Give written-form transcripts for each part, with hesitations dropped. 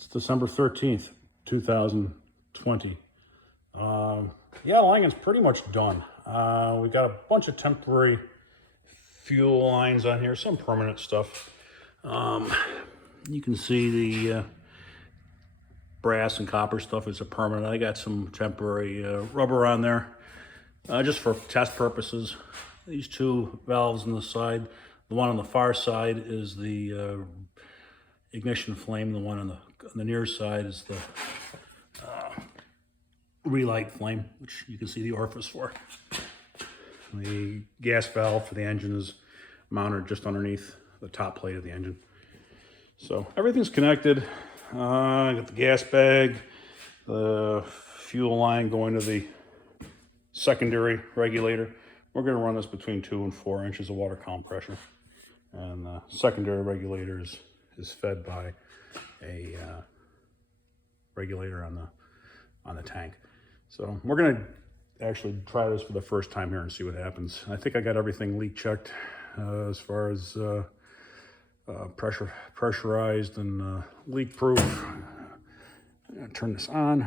It's December 13th, 2020. Yeah, Langen's pretty much done. We got a bunch of temporary fuel lines on here, some permanent stuff. You can see the brass and copper stuff is a permanent. I got some temporary rubber on there, just for test purposes. These two valves on the side, the one on the far side is the ignition flame. The one on the near side is the relight flame, which you can see the orifice for. The gas valve for the engine is mounted just underneath the top plate of the engine. So everything's connected. I got the gas bag, the fuel line going to the secondary regulator. We're going to run this between 2 and 4 inches of water column pressure. And the secondary regulator is fed by a regulator on the tank. So we're going to actually try this for the first time here and see what happens. I think I got everything leak checked as far as pressurized and leak proof. I'm going to turn this on.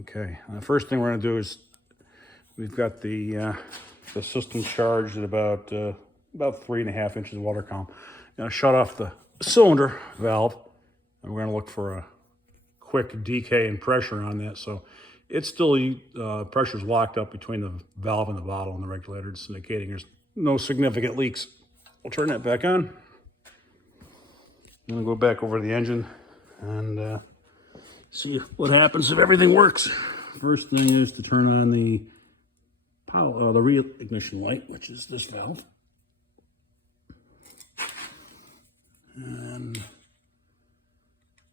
Okay, the first thing we're going to do is we've got the system charged at about 3.5 inches of water column. I'm going to shut off the cylinder valve, and we're going to look for a quick decay in pressure on that. So it's still pressure's locked up between the valve and the bottle and the regulator. It's indicating there's no significant leaks. We'll turn that back on. I'm going to go back over to the engine and see what happens if everything works. First thing is to turn on the re-ignition light, which is this valve. And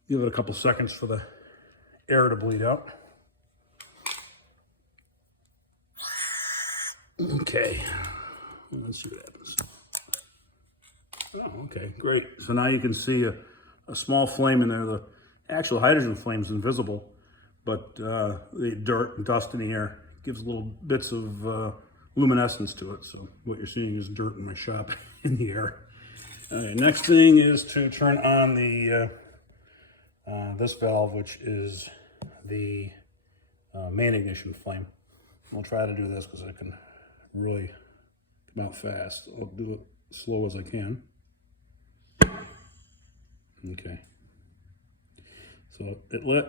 give it a couple seconds for the air to bleed out. Okay, let's see what happens. Oh, okay, great. So now you can see a small flame in there. The actual hydrogen flame is invisible, but the dirt and dust in the air gives little bits of luminescence to it. So what you're seeing is dirt in my shop in the air. Next thing is to turn on the this valve, which is the main ignition flame. I'll try to do this because I can really come out fast. I'll do it slow as I can. Okay. So it lit,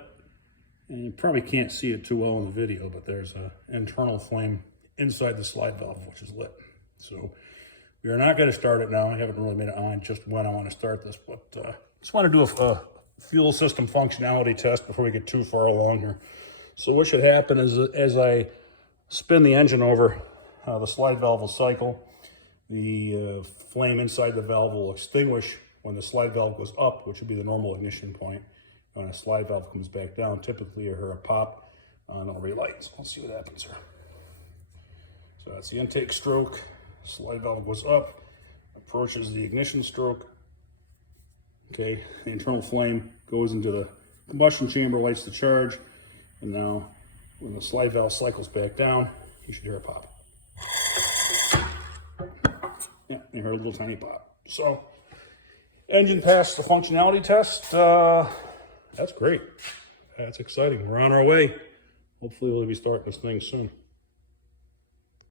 and you probably can't see it too well in the video, but there's an internal flame inside the slide valve, which is lit. So we are not going to start it now. I haven't really made it on just when I want to start this, but just want to do a fuel system functionality test before we get too far along here. So what should happen is as I spin the engine over, the slide valve will cycle. The flame inside the valve will extinguish when the slide valve goes up, which would be the normal ignition point. When a slide valve comes back down, typically you hear a pop and it'll relight. So let's see what happens here. So that's the intake stroke. Slide valve goes up, approaches the ignition stroke. Okay, the internal flame goes into the combustion chamber, lights the charge, and now when the slide valve cycles back down, you should hear a pop. Yeah, you heard a little tiny pop. So, engine passed the functionality test. That's great. That's exciting. We're on our way. Hopefully we'll be starting this thing soon.